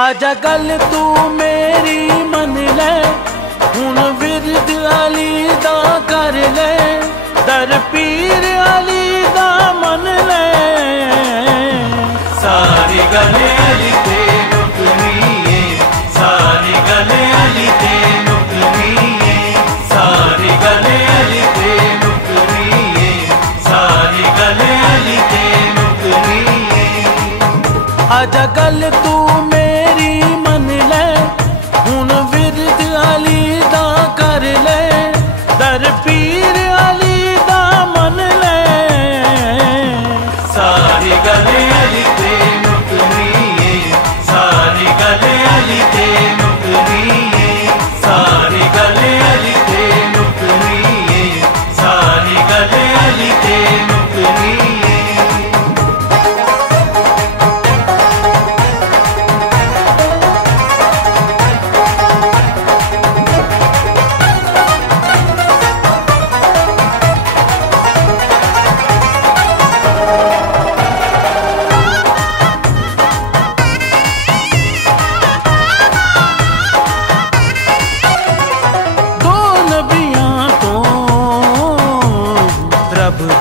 आजा गल तू मेरी मन ले, हुण विरद अली दा कर ले, दर पीर अली दा मन ले। सारी गले अली ते मुकनी, सारी गले अली ते मुकनी, सारी गले अली ते मुकनी, सारी गले अली ते मुकनी। आजा गल तू मेरी मन ले, हुण विरद अली दा कर ले, दर पीर अली दा मन ले। सारी गले अली ते मुकनी, सारी गले अली ते मुकनी, सारी गले अली ते मुकनी, सारी गले अली ते मुकनी।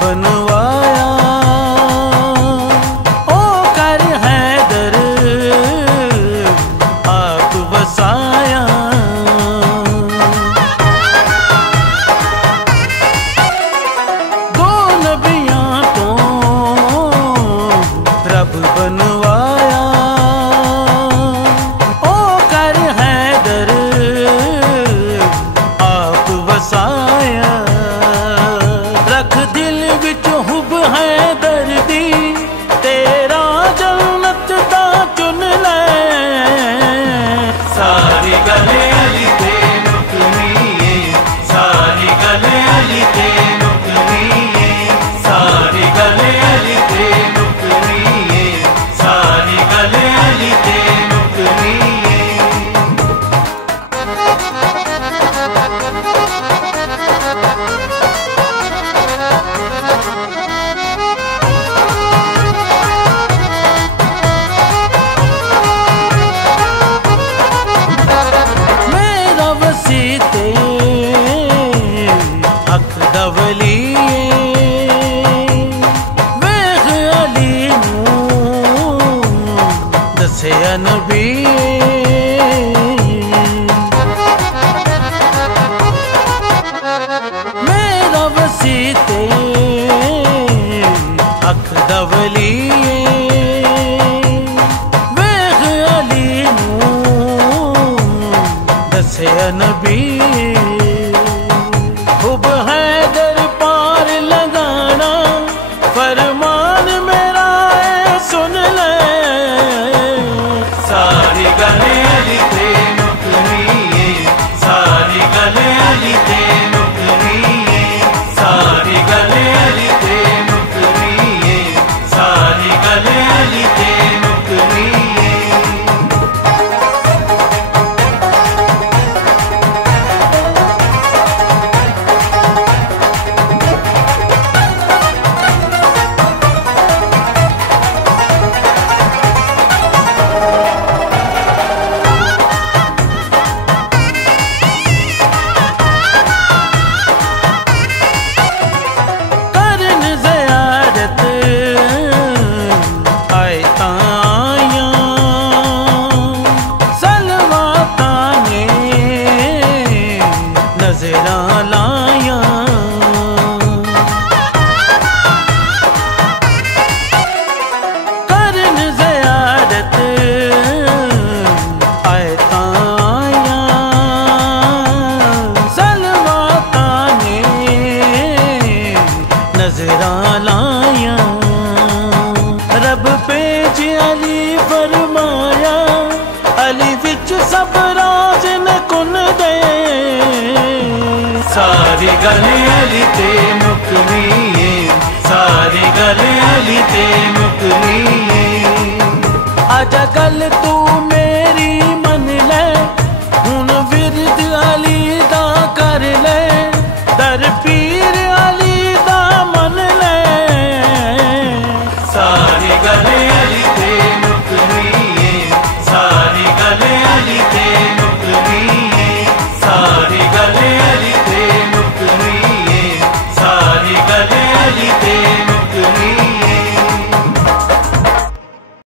बनवाया ओ कर हैदर आप बसाया, दो नबियां तो रब बनवाया, ओ कर हैदर आप बसाया। रख दिल विच हुब है दर्दी, तेरा जन्नत दा चुन ले। सारी गले अली ते मुकनी, सारी गले अली ते मुकनी, सारी गले अली ते मुकनी, सारी गले अली ते मुकनी। नबी मेरा वसीते अख दवली, वेख अली दसे नबी। हुब हैदर पार लगाना, फरमान मेरा है सुन ले। सारी गले अली ते मुकनी, सारी गले अली ते मुकनी, सारी गले अली ते मुकनी, सारी गले अली ते मुकनी। रब पेज अली फरमाया, अली विच सब राज न कुन दे। सारी गले अली ते मुकनी, सारी गले अली ते मुकनी। आजा गल